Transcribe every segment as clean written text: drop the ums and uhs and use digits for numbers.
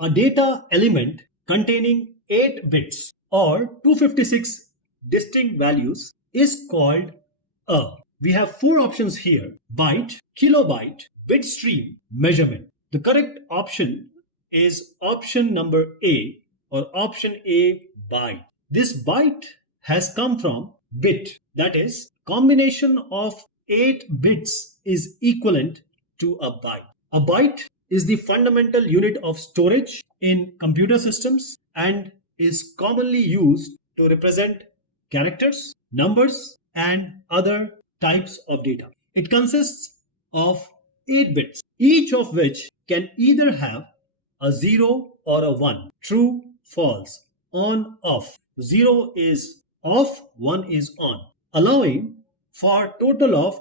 A data element containing 8 bits or 256 distinct values is called a. We have 4 options here: byte, kilobyte, bitstream, measurement. The correct option is option number A, or option A, byte. This byte has come from bit, that is, combination of 8 bits is equivalent to a byte. A byte is the fundamental unit of storage in computer systems and is commonly used to represent characters, numbers, and other types of data. It consists of 8 bits, each of which can either have a 0 or a 1, true, false, on, off. 0 is off, 1 is on, allowing for a total of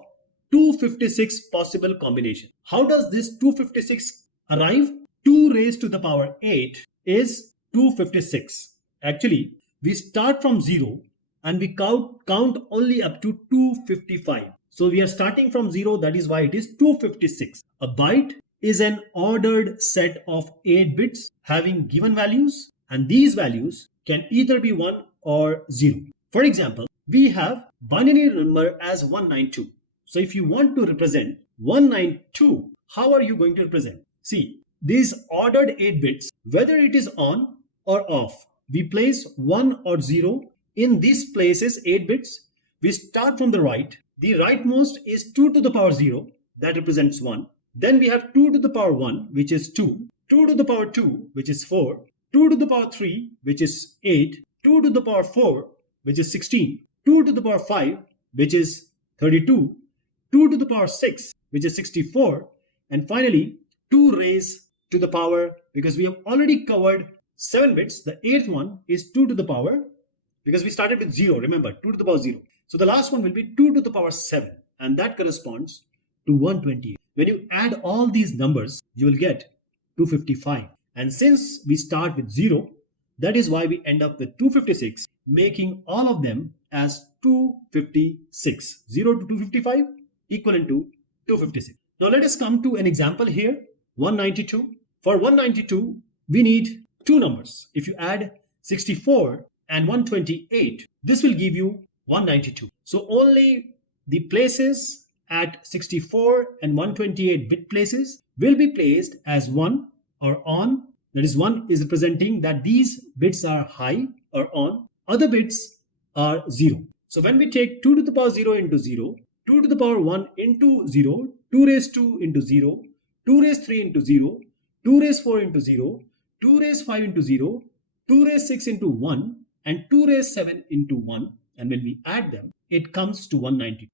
256 possible combinations. How does this 256 arrive? 2 raised to the power 8 is 256. Actually, we start from 0 and we count only up to 255. So we are starting from 0, that is why it is 256. A byte is an ordered set of 8 bits having given values, and these values can either be 1 or 0. For example, we have binary number as 192. So if you want to represent 192, how are you going to represent? See, these ordered 8 bits, whether it is on or off, we place 1 or 0 in these places, 8 bits. We start from the right. The rightmost is 2 to the power 0, that represents 1. Then we have 2 to the power 1, which is 2, 2 to the power 2, which is 4, 2 to the power 3, which is 8, 2 to the power 4, which is 16, 2 to the power 5, which is 32, 2 to the power 6, which is 64, and finally 2 raised to the power, because we have already covered 7 bits, the 8th one is 2 to the power, because we started with 0, remember, 2 to the power 0. So the last one will be 2 to the power 7, and that corresponds to 128. When you add all these numbers, you will get 255. And since we start with 0, that is why we end up with 256, making all of them as 256. 0 to 255 equivalent to 256. Now let us come to an example here, 192. For 192, we need 2 numbers. If you add 64 and 128, this will give you 192. So only the places at 64 and 128 bit places will be placed as 1 or on. That is, 1 is representing that these bits are high or on. Other bits are 0. So when we take 2 to the power 0 into 0, 2 to the power 1 into 0, 2 raised 2 into 0, 2 raised 3 into 0, 2 raised 4 into 0, 2 raised 5 into 0, 2 raised 6 into 1, and 2 raised 7 into 1. And when we add them, it comes to 192.